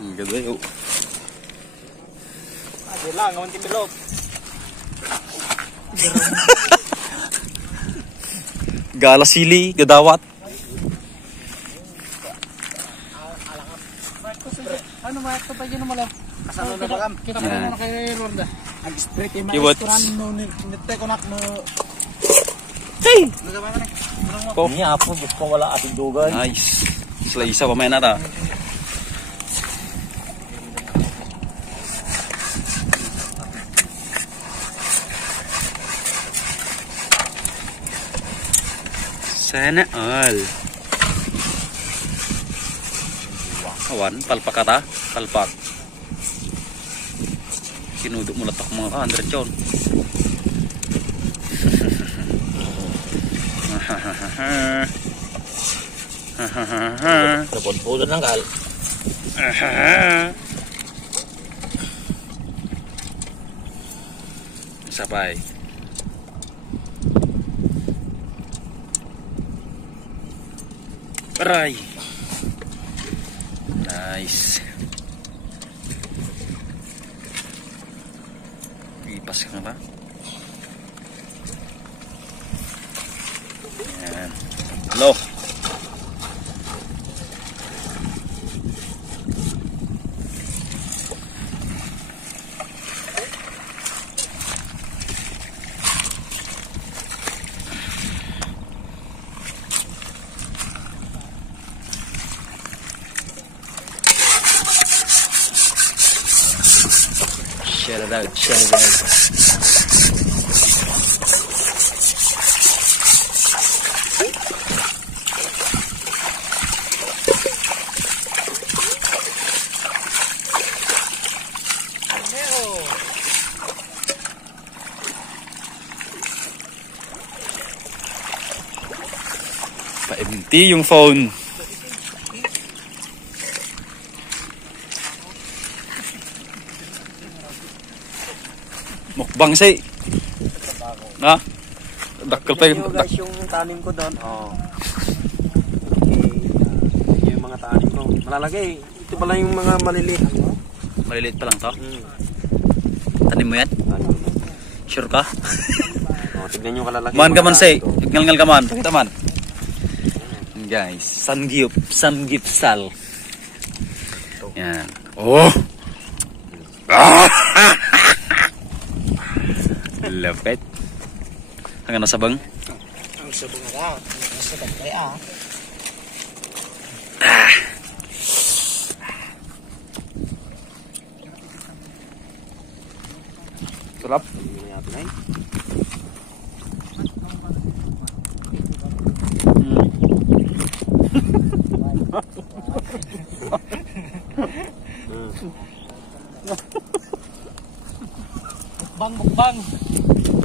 Ang ganda yun. Adi lang, ngayon timilog. Gala sili, gadawat. Ano ba ito pa dyan mo lang? Kasano na ba kam? Kita ko na kay Ronda. Ang spray kay Iwat. nite ko nak no. Hey! Ko niya po gusto wala ating dugay. Nice. Sila isa pa may nata. Sana all. Awan, palpak kata, palpak. Sinudok mo latak mga ka-100 yun. Napon-pulo ng gal. Sabay. Aray. Nice. Ipas ka na ba? Yan. Hello. Shut it out, shut it out. Pa-empty yung phone. Mukbang say. Na? Dakkel pa yung guys yung tanim ko doon. Oh. Okay, yung mga tanim ko. Malalagay. Ito pala yung mga maliliit. maliliit pa lang to. Tanim mo yan? Sure ka? Oh, tignan nyo kalalaki. Man ka man say. Ngal-ngal ka man. Pakita man. Guys, samgipsal. Yan. Oh. Lapet. Hanggang nasabang. Ang sabang nga. Nasabang kaya. Sarap. Mukbang.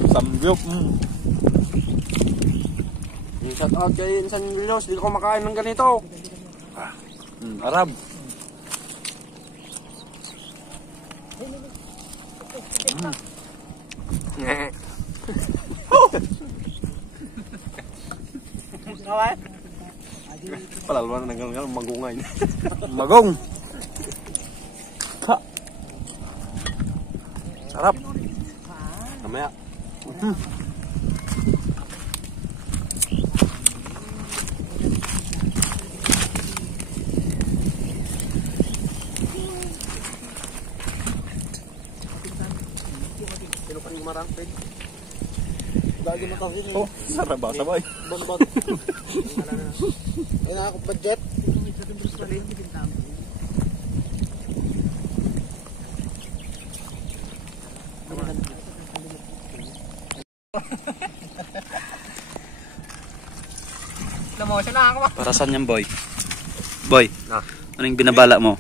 Samgyup. Shout out kay Insan Williams. Hindi ko makain ng ganito. Arab. Kawan? Palalman na nanggal magungay. Magong. Ka. Sarap. Namaya. Sino pa yung marangpig? Lagi matawin eh. Oh, sarap ba? Sabay. Bonbon. Ay na ako budget. Namotion na ako ba? Para saan yan, boy? Boy, Na. anong binabala mo?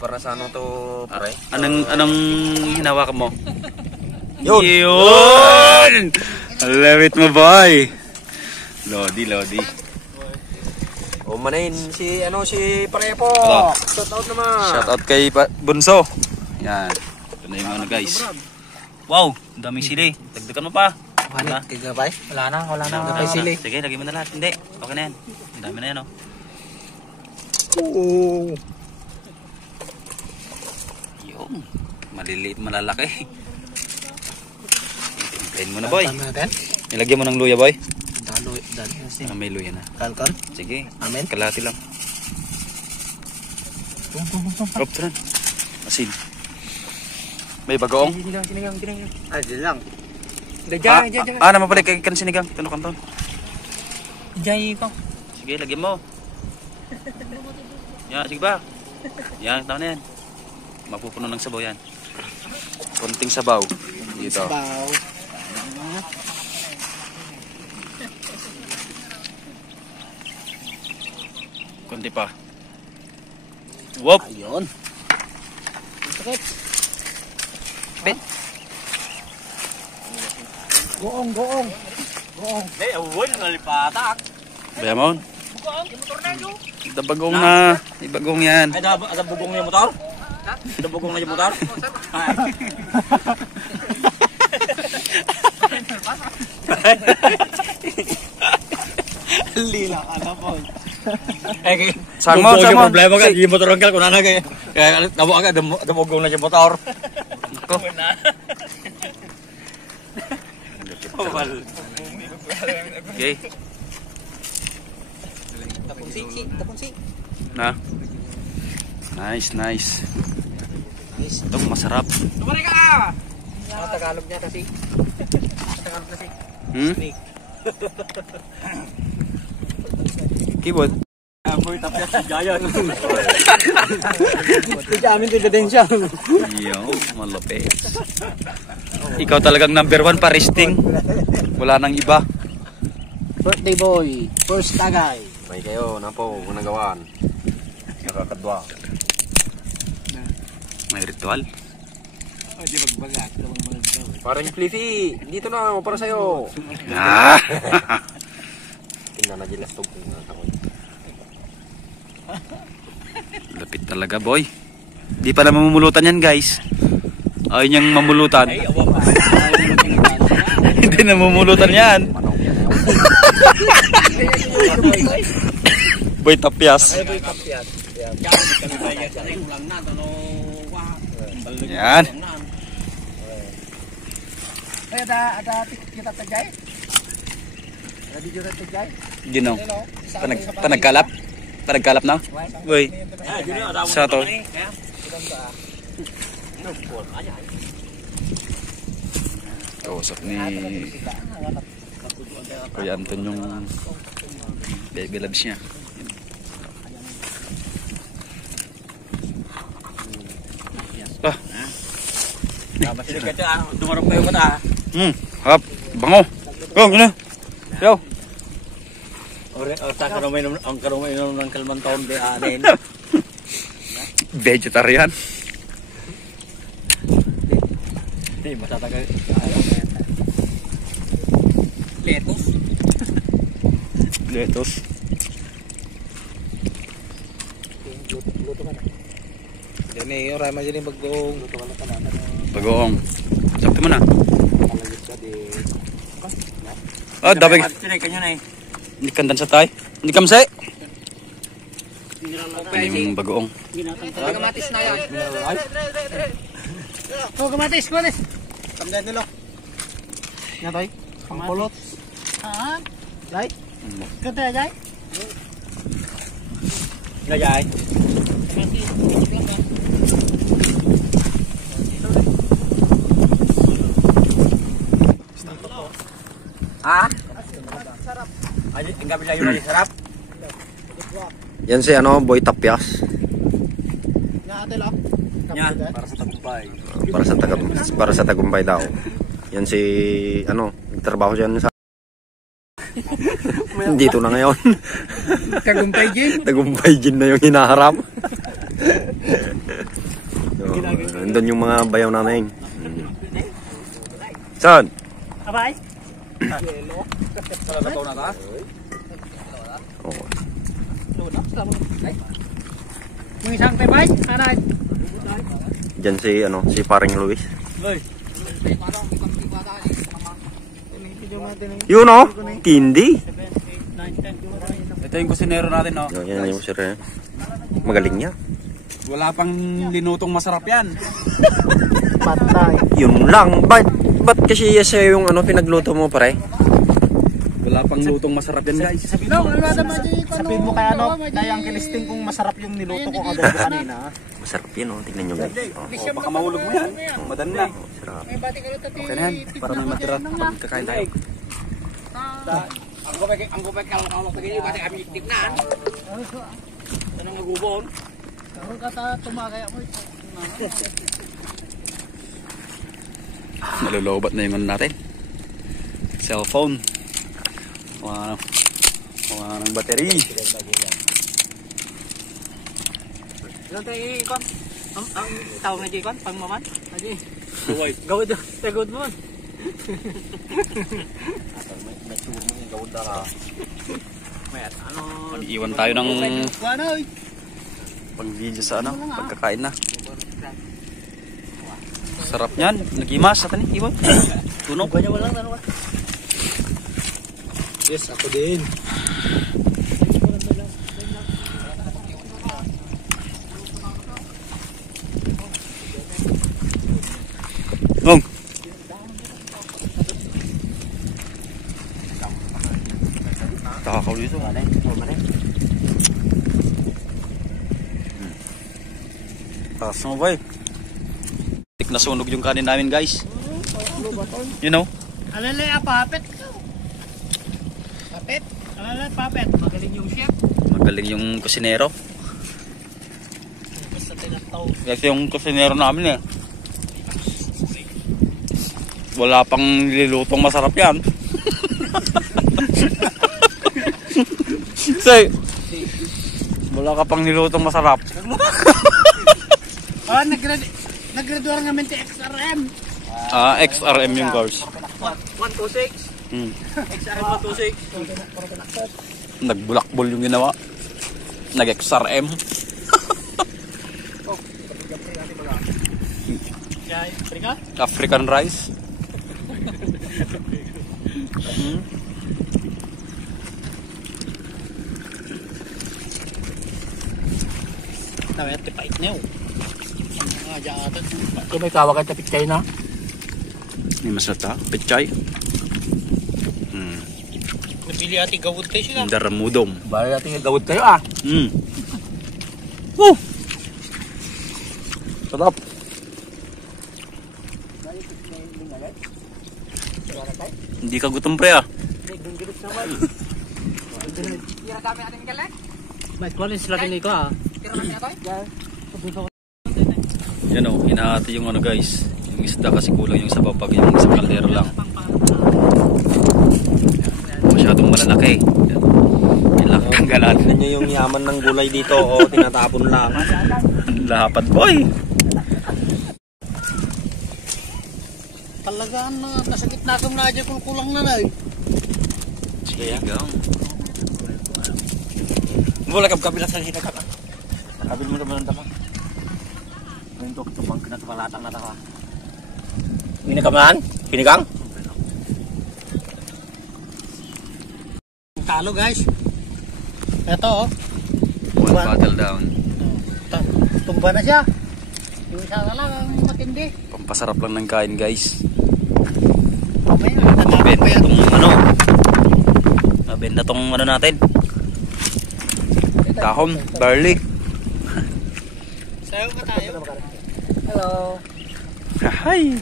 Para sa ano to, pre? Anong hinawakan mo? Yun! Yun! I love it mo, boy! Lodi. O manayin si Parepo. Ito. Shout out naman. Shout out kay Bunso. Yan. Ito na yung mga guys. Wow! Ang daming sili. Dagdagan mo pa. Wala. Kagabay? Wala na. Dagdagan mo na. sili. Sige, lagyan mo na lahat. Hindi. Okay na yan. Ang dami na yan, oh. Oo. Maliliit, malalaki. Timplahin mo na, boy. Tama natin. Ilagyan mo ng luya, boy. Dalo. May luya na. Kalkal. Sige. Amen. Kalahati lang. Hop, tran. Asin. May bagoong. Sinigang. Ay, dyan lang. Naman pala kay kan sinigang. Tuno kanton. Diyan ko. Sige, lagyan mo. Yan, sige ba? Yan, tama na yan. Mapupuno ng sabaw yan. Konting sabaw. Dito. Sabaw. Konti pa. Wop! Ayun. Sakit. Bet. Goong. Hey, awon, nalipatak. Baya mo. Bagong na. Ibagong yan. Ay, ada bugong na yung motor? Ada bugong na yung motor? Lila ka na po. Eh, Sama. problema ka, yung motor ang kaya kaya nabo agad, ada bugong na yung motor. Ko. Okay. Tapunsi. Na. Nice. Ito masarap. Tumari ka! Tagalog niya kasi. Keyboard. Amoy tapos si Jayon. Hindi amin din siya. Yo, malupit. Ikaw talagang #1 pa resting. Wala nang iba. Birthday boy. First tagay. May kayo, na po, nagawaan. Nakakadwa. May ritual. Di magbaga. Parang Cliffy, dito na, para sa'yo. Ah. Tingnan na gilas to. Lapit talaga, boy. Di pala mamumulutan yan, guys. Ayaw niyang mamulutan. Hindi na mamulutan yan. Boy tapyas. Yan. Ay, ada kita tagay. Ada video na tagay. Gino. Panagkalap. Panagkalap na. Boy. Sa to. Kausap ni Kuya Anton yung baby loves niya. Ah. Tumarong pa yung mata. Hap. Bango. Go, gina. Yo. Ang karumay ng kalmantaon kay anin. Vegetarian. Hindi, matatagal. Lettuce. Luto ka na. Yan eh, yung rama dyan yung bagong. Luto ka na. Bagoong. Sakto mo na. Kalagit ka di. Ah, dapat Kanya na eh. hindi kandan sa tay. Hindi kamse. Yung bagoong. Kamatis na yan. Oh, kamatis. Kamdan nilo. Natoy. Kampulot. Lai. Kata jay. Gajay. Ah? Sarap. Ay, enggak bisa yun lagi sarap. Yan si Boy Tapyas. Naate lang. Nya, para sa tagumpay. Para sa tagumpay daw. Yan si nagtrabaho diyan sa dito na ngayon. Tagumpay gin. Tagumpay gin na yung hinaharap. Nandun yung mga bayaw namin. Saan? Abay. Para sa taon na ka? Oh. May isang tebay. Aray. Diyan si Paring Luis. Yun Kindi. Ito yung kusinero natin, no? Yan yung sir. Magaling niya. Wala pang linutong masarap yan. Patay. Yun lang. Ba't kasi siya yung ano pinagluto mo pare? Wala pang lutong masarap yan guys. Sabihin mo kaya ano, kaya ang kilisting kung masarap yung niluto ko adobo kanina. Masarap yun oh. Tingnan nyo guys. Oh, Baka mahulog mo yan. Madan na. sarap. Okay na yan. Para may matira pag kakain tayo. Ang gupay kalau begini pasti kami tignan. Tanang ngagubon. Kung kata tumagay mo ito. Malulubat na yung ano natin. Cellphone. Wala ng battery. Ilan tayo ikon? Ang tawag na ikon? Pangmaman? Aji. Gawid. Tagod mo. Mag-iwan tayo ng Wala oy. pang-video sa ano, pagkakain na. Sarap yan. Nag-imas sa tani, iwan. Tunog. Banyak walang dalawa. Yes, ako din. Ngong. Takaw dito. Taas mo ba eh. Tik na sunog yung kanin namin guys. You know? Alalay papet. Papet. Alalay papet. Magaling yung chef. Magaling yung kusinero. Basta tinataw. Kasi yung kusinero namin eh. Wala pang nilulutong masarap yan. Say, wala ka pang nilutong masarap. Ah, nag-graduate nga mente XRM. XRM yung guys. 126. XRM 126. Nagbulakbol yung ginawa. Nag-XRM. African rice. Tawag tipait niyo. Mga jatan. Ito may kawag at tapit kayo na. May masarap pechay. Nabili ati gawud kayo sila. Daramudom. Bala natin gawad kayo ah. Woo! Sarap. Hindi ka gutom pre ah. May kuwalis lagi ni ko ah. Yan o, hinahati yung ano guys. Yung isda kasi kulang yung sabaw pag yung isang kaldero lang. Masyadong malalaki. Yan lang ang galan. Tingnan nyo yung yaman ng gulay dito. O, tinatapon lang. Lahat boy. Talagaan na, nasa gitna kang nadya kung kulang na na eh. Sigang. Mula kabila sa hita ka. Kabil mo naman ang tama. Untuk tupang kena tumalatang na tawa. Pinikaman? Pinigang? Talo guys. Ito oh. One bottle down. Tumba na siya. Yung isa na lang ang matindi. Pampasarap lang ng kain guys. Mamaya, tatapos Benta pa yan. tong ano. Benta tong ano natin. Dahon, garlic. Sayo ka tayo. Hello. Hi.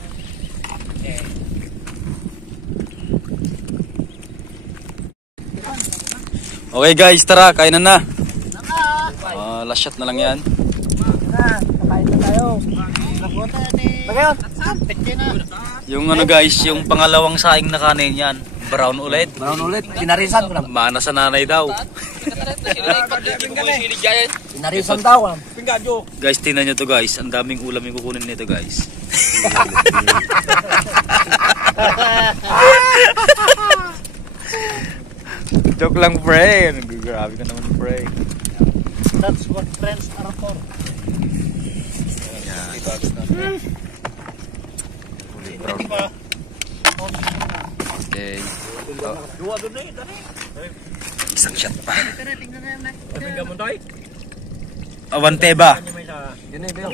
Okay guys, tara, kainan na. Last shot na lang yan. Kain na tayo. Nabuta ni... Magayon. Petje na. Yung ano guys, yung pangalawang saing na kanin yan. Brown ulit. Brown ulit. Pinarisan ko na. Mana sa nanay daw. Pinarisan daw. Guys, tingnan nyo to guys. Ang daming ulam yung kukunin nito guys. Joke lang pre. Grabe ka naman pre. That's what friends are for. Okay. Isang shot pa. Tingnan na yan. Tingnan mo tayo. Awante ba? May sa Yun eh, Bel.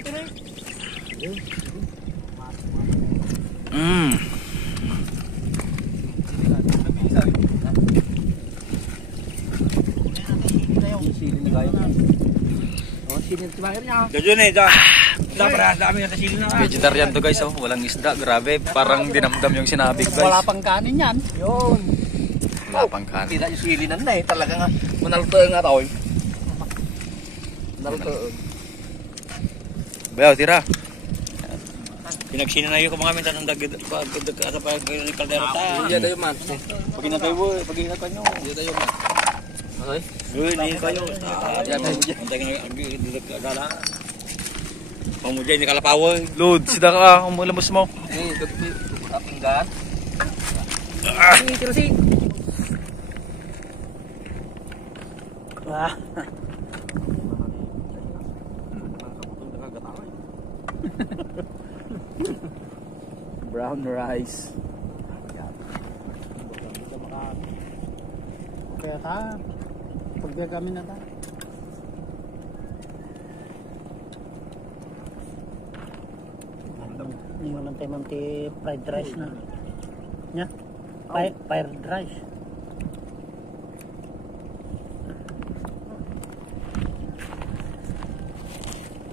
Sili na kayo. Oh, sili na tumayo niya. Ganyan eh, dami na sili na. Vegetarian to guys, oh. Walang isda, grabe. Parang dinamdam yung sinabi guys. Wala pang kanin yan. Yun. Wala pang kanin. Tidak yung sili na eh. Talaga nga. Manaluto nga tao. Manaluto. Bayaw, tira. Pinagsina na yun kung mga minsan ang dagdag sa kaldero ta. Iya tayo man. Pag inatay mo, pag inatay nyo. Iya tayo man. Okay. Uy, hindi kayo. Antay nga agala. Pamudya, hindi kalapawoy. Load, sida ka, umulamos mo. Eh, dagpi. Apinggan. Tirusi. Brown rice. Kaya ta, pagbiya kami na ta. Manti fried rice na. Nya? Fried rice.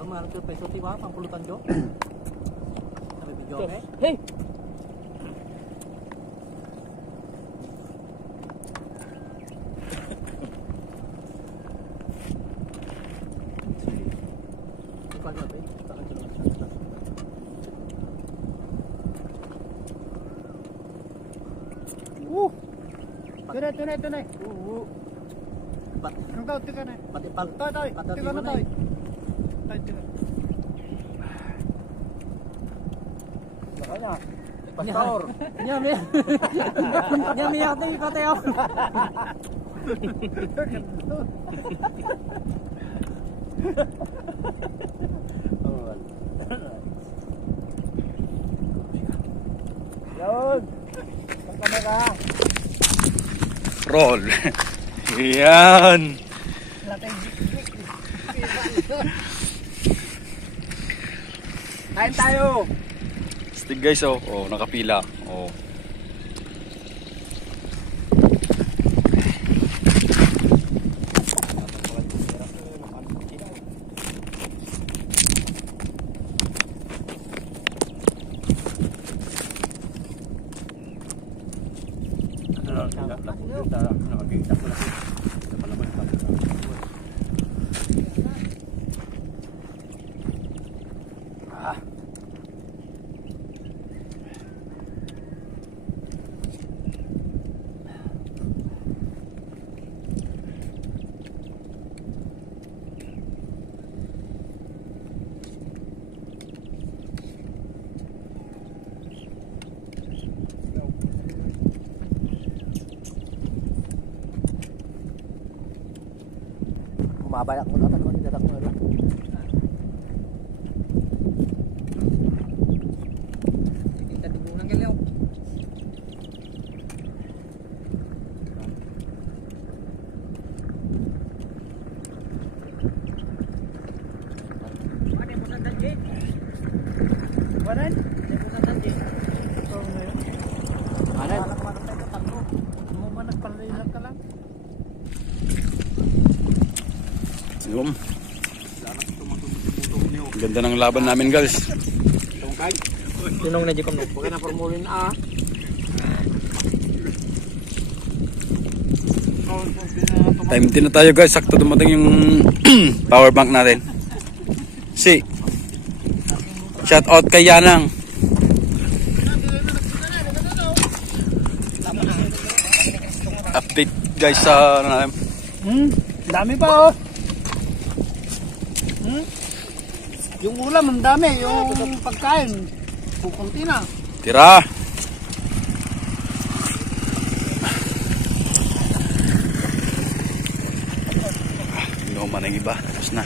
Mahal ke peso tiba, 50 jo. Ada video okay? Hey. Tunay. Ang tao, tiga na. Pati pal. Toy. Tiga na, toy. Tiga. Makanya. Pastor. Nyami ate ko tayo. Yun. Kamera. Roll. Yan. Kain tayo. Stig guys, oh. Oh, nakapila. Oh. Mabayak mo na ito. Dadak mo lang. Kita tibunan ka liyaw. Mana mo sa dadje? Mana? Mo sa dadje. So ngayon. Mana? Mana tayo takbo. Mo man nagpalilang ka lang. Yun. Ganda ng laban namin guys. Tinong na di ko no. Baka na formulin a. Time 10 na tayo guys. Sakto dumating yung power bank natin. Si. Shout out kay Yanang. Update guys sa Dami pa oh. Yung ulam ang dami, yung pagkain pupunti na. tira. Hindi man ang iba. Tapos na.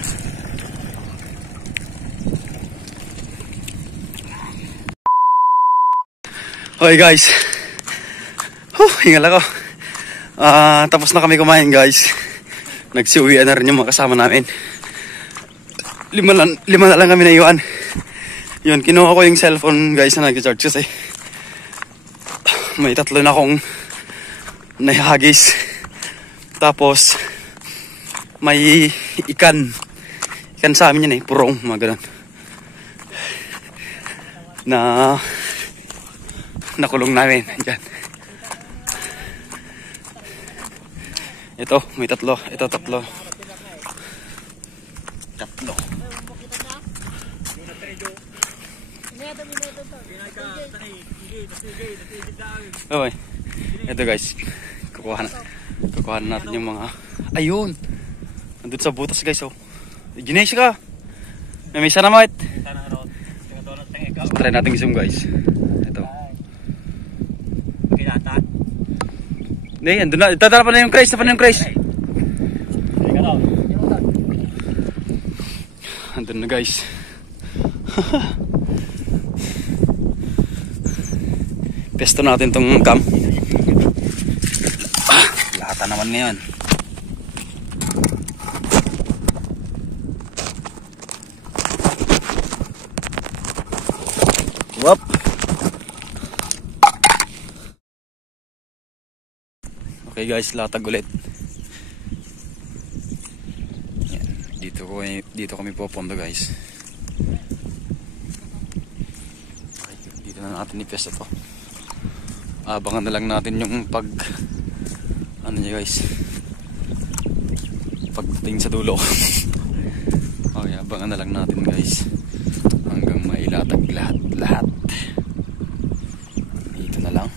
Okay guys. Hingal ako. Tapos na kami kumain guys. Nagsiuwian na rin yung mga kasama namin. lima na lang kami naiwan. Yun, kinuha ko yung cellphone guys na nag-charge kasi may 3 na akong naihagis. Tapos may ikan sa amin yan purong, mga ganun. Na nakulong namin. Yan. Ito, may 3. Ito 3. 3. Okay. Ito guys. Kukuha na natin yung mga... Ayun! Nandun sa butas guys, oh. Ginesh ka! May isa na mait. Try natin zoom guys. Ito. Hindi, andun na. Itadala pa na yung Chris. Andun na guys. Pesto natin tong cam. Lata naman ngayon. Wop. Okay guys, latag ulit. Yan. Dito kami pupunta guys. Okay, dito na natin i-pesta to. Abangan na lang natin yung ano niya guys, pagdating sa dulo. Okay, abangan na lang natin guys hanggang mailatag lahat. Dito na lang.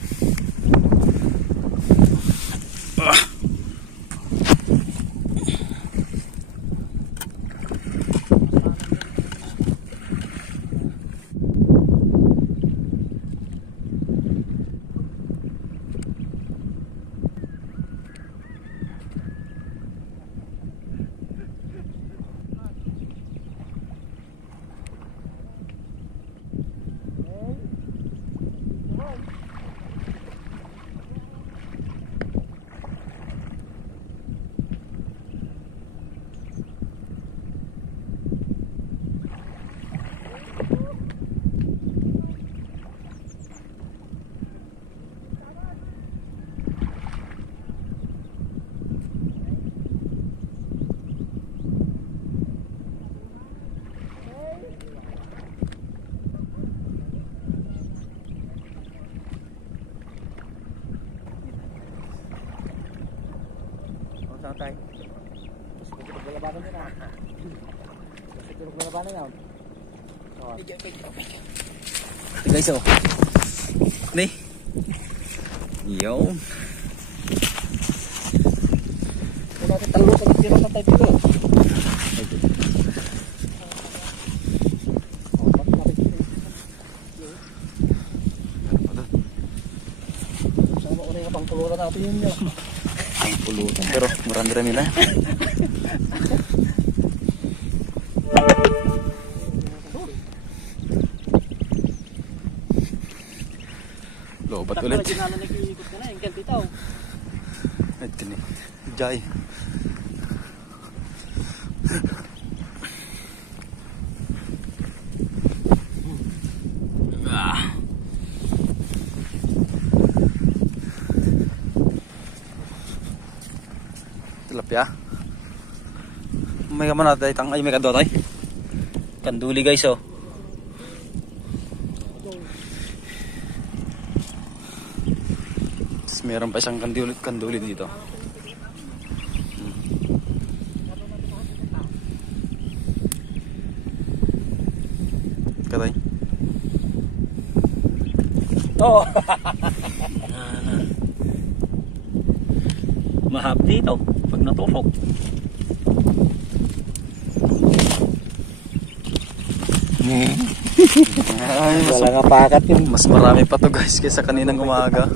Tay. Kasi paglalabanan nila. Kasi paglalabanan nila. Oh. Guys, oh. Nih. Yo. Natin talo sa tiro na tayo dito. Sama ulit na pangpulutan natin yun yun. Ang pulutan. Pero marami-rami na. Lobat ulit. Takala ginala nag-iikot ka na. Yung kantitaw. Ito ni Jai. Tilapia. May ka man natin ay may kadwa tayo. Kanduli guys, oh. Tapos meron pa isang kanduli dito. Katay. Oh. Mahap dito pag natulog. Ay, Wala nga pakat yun. mas marami pa to guys kaysa kaninang umaga.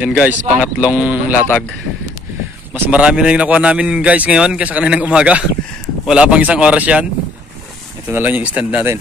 Yan guys, pangatlong latag. Mas marami na yung nakuha namin guys ngayon kaysa kaninang umaga. Wala pang isang oras yan. Ito na lang yung stand natin.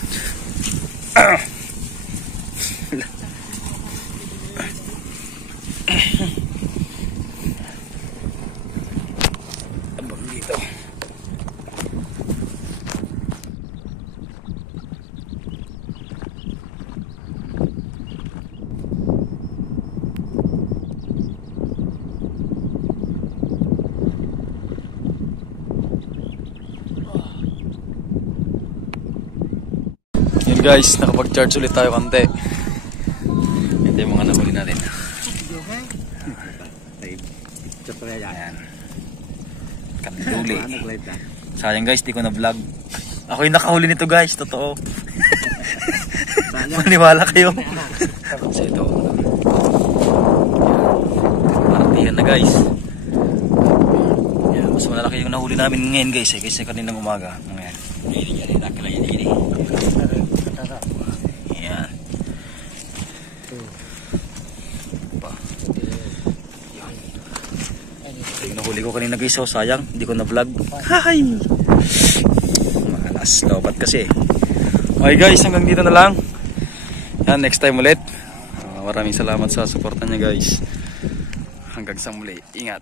guys, nakapag-charge ulit tayo konti. Ito yung mga nahuli natin. Ayan. Kanduli. Sayang guys, di ko na vlog. Ako yung nakahuli nito guys, totoo. Maniwala kayo. So ito. Maratihan na guys. Yan, mas malaki yung nahuli namin ngayon guys. Kasi kaninang umaga. Ngayon. Yan. Pa. Yan. Ito yung nahuli ko kanina guys. So sayang, hindi ko na vlog. Hi! Malas lobat kasi. Okay guys, hanggang dito na lang. Yan, next time ulit. Maraming salamat sa suporta niya guys. Hanggang sa muli. Ingat.